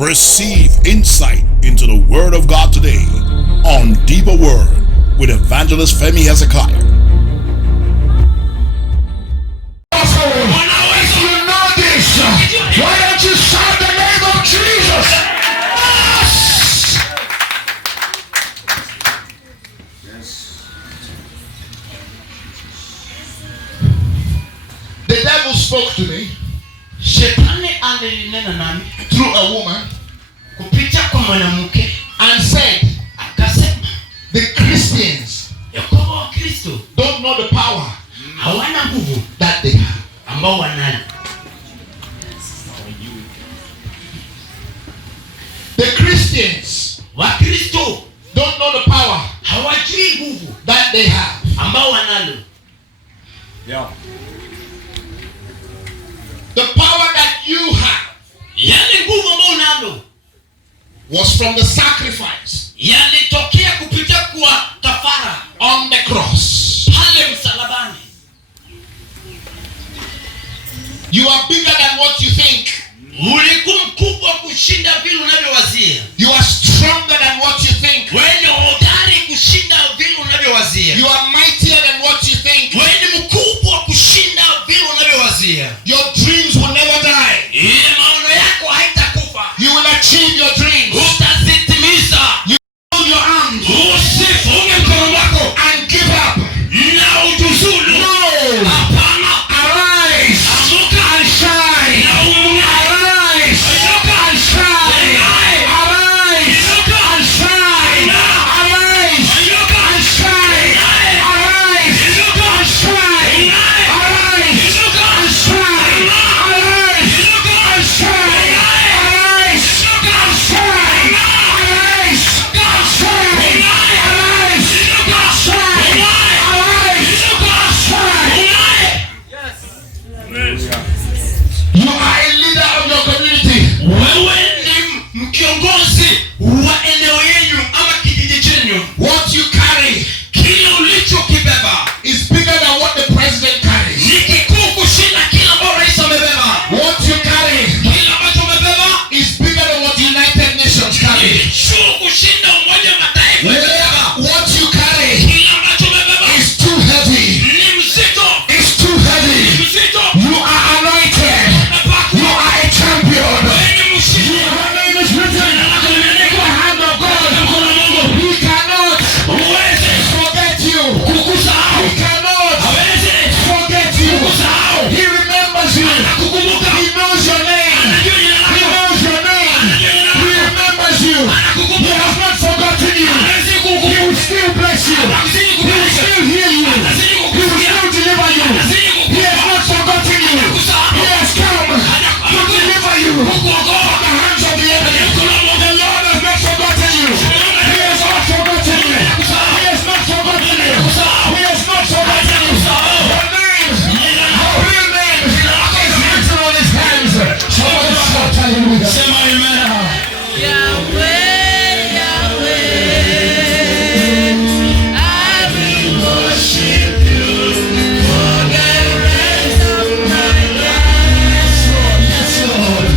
Receive insight into the Word of God today on Deeper Word with Evangelist Femi Hezekiah. If you know this, why don't you shout the name of Jesus? Yes. The devil spoke to me through a woman and said, the Christians don't know the power that they have. The Christians don't know the power that they have. Yeah. The power that you have was from the sacrifice on the cross. You are bigger than what you think. You are stronger than what you think. You are mightier than what you think. Your dreams will never die. You will achieve your dreams. You hold your arms and give up. No. Arise and shine. Arise and shine. Arise and shine. Arise and shine. Arise and shine. Arise and shine. Arise and shine. Arise and shine. Arise and shine. Arise and shine. Arise and shine. You are a leader of your community. What you carry is bigger than what the president carries. What you carry is bigger than what the United Nations carry. What you carry is too heavy. It's too heavy. You are anointed. You are a champion. Your name is written in the hand of God. He cannot forget you. He cannot forget you. He remembers you. He knows your name. He knows your name. He remembers you. He has not forgotten you. He will still bless you. He will still heal you. He will still deliver you. He has not forgotten you. He has come to deliver you from the hands of the enemy. The Lord has not forgotten you. He has not forgotten you. He has not forgotten you. He has not forgotten you. Your name, your real name is written on his hands. Somebody shout hallelujah. Yes, Lord.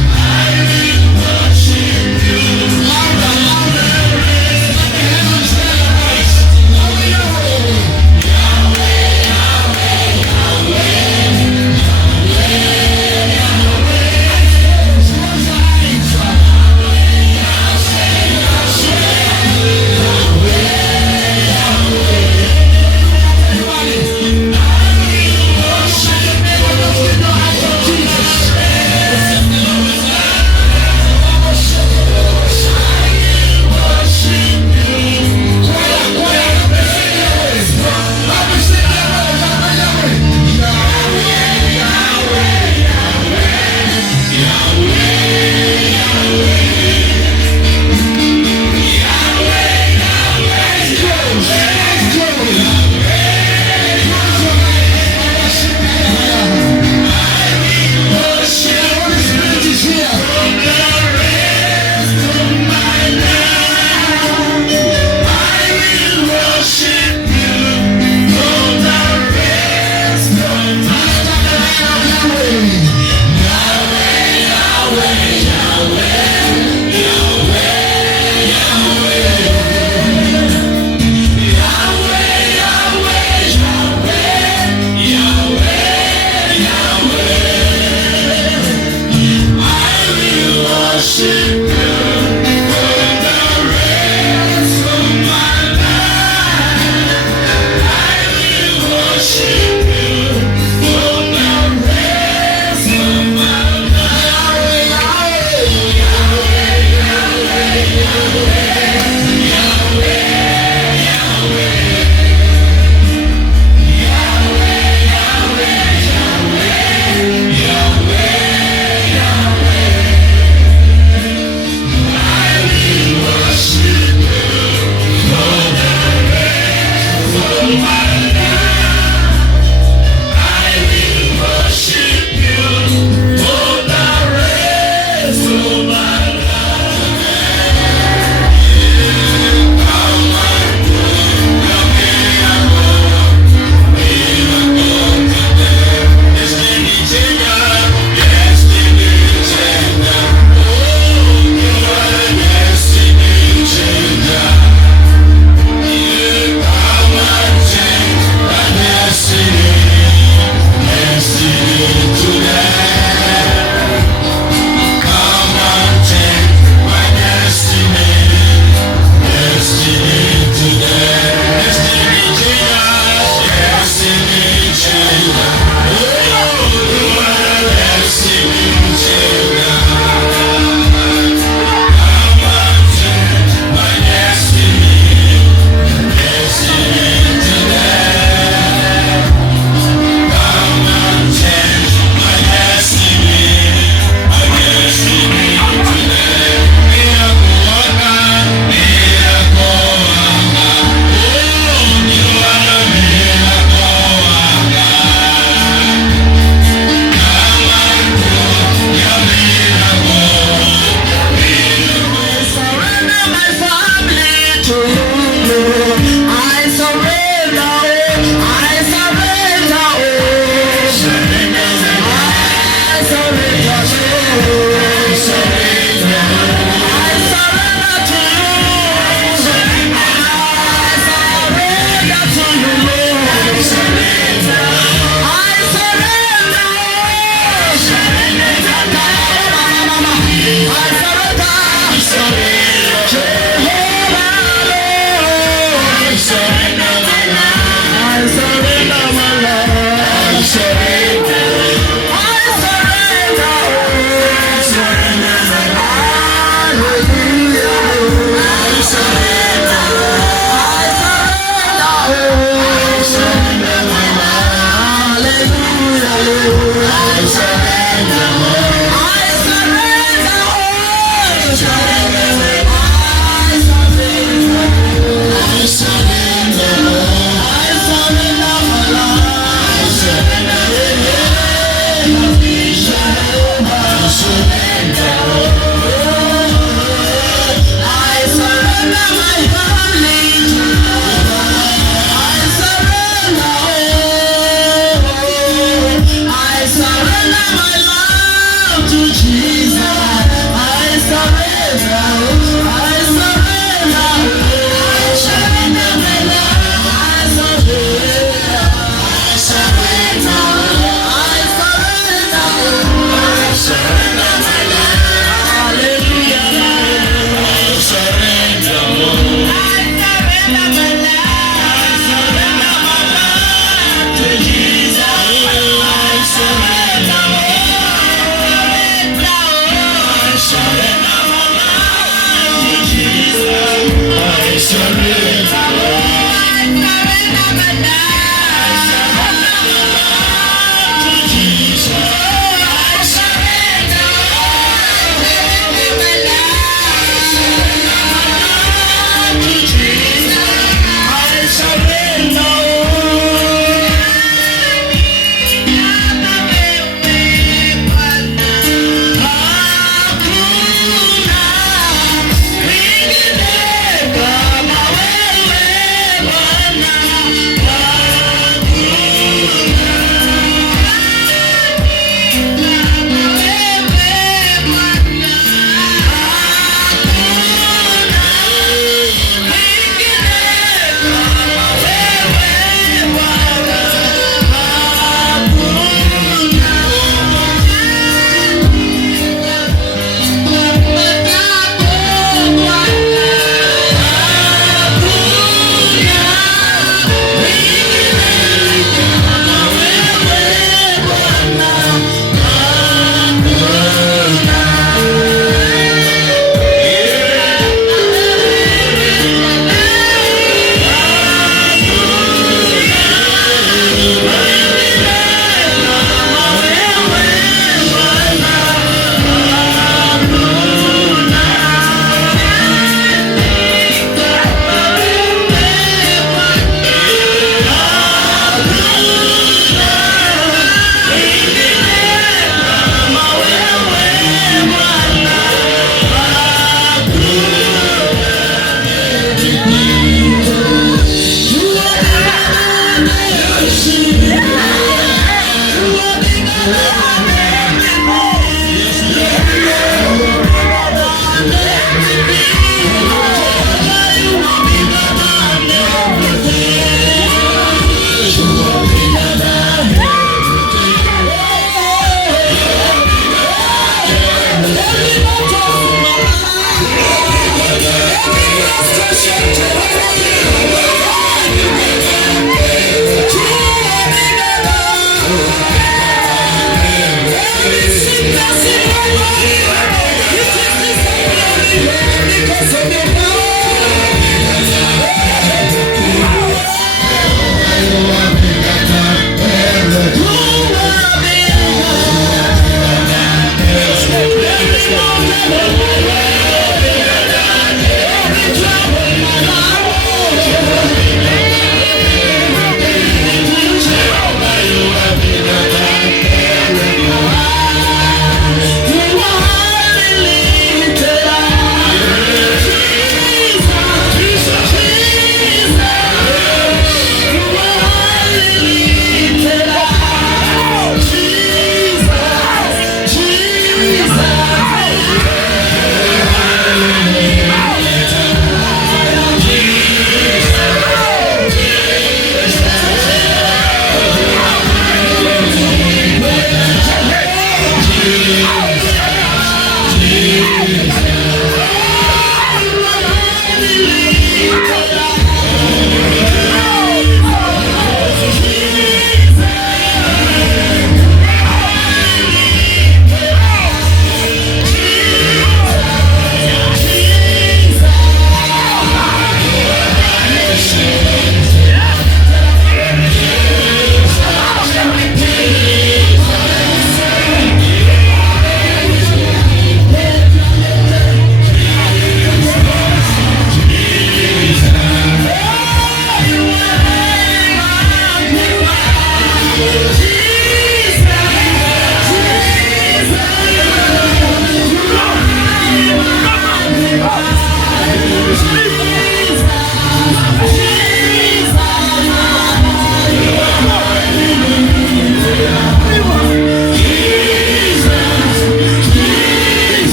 Because of your power.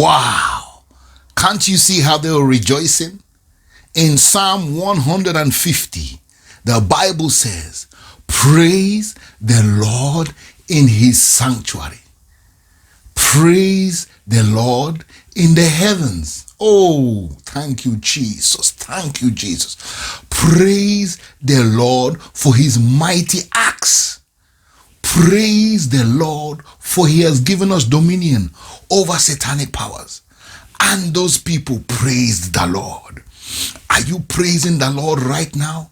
Wow! Can't you see how they were rejoicing? In Psalm 150, the Bible says, praise the Lord in his sanctuary. Praise the Lord in the heavens. Oh, thank you, Jesus. Thank you, Jesus. Praise the Lord for his mighty acts. Praise the Lord for he has given us dominion over satanic powers. And those people praised the Lord. Are you praising the Lord right now?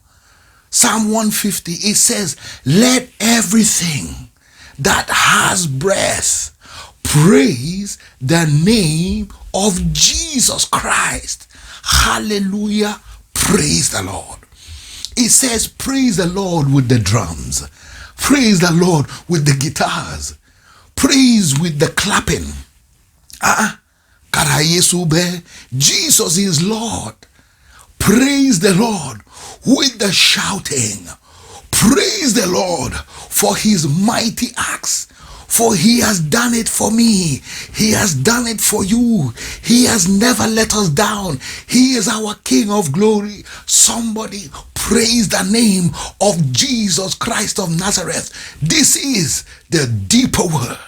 Psalm 150, it says, let everything that has breath praise the name of Jesus Christ. Hallelujah. Praise the Lord. It says, praise the Lord with the drums. Praise the Lord with the guitars. Praise with the clapping. Jesus is Lord. Praise the Lord with the shouting. Praise the Lord for his mighty acts. For he has done it for me. He has done it for you. He has never let us down. He is our King of glory. Somebody praise the name of Jesus Christ of Nazareth. This is the deeper word.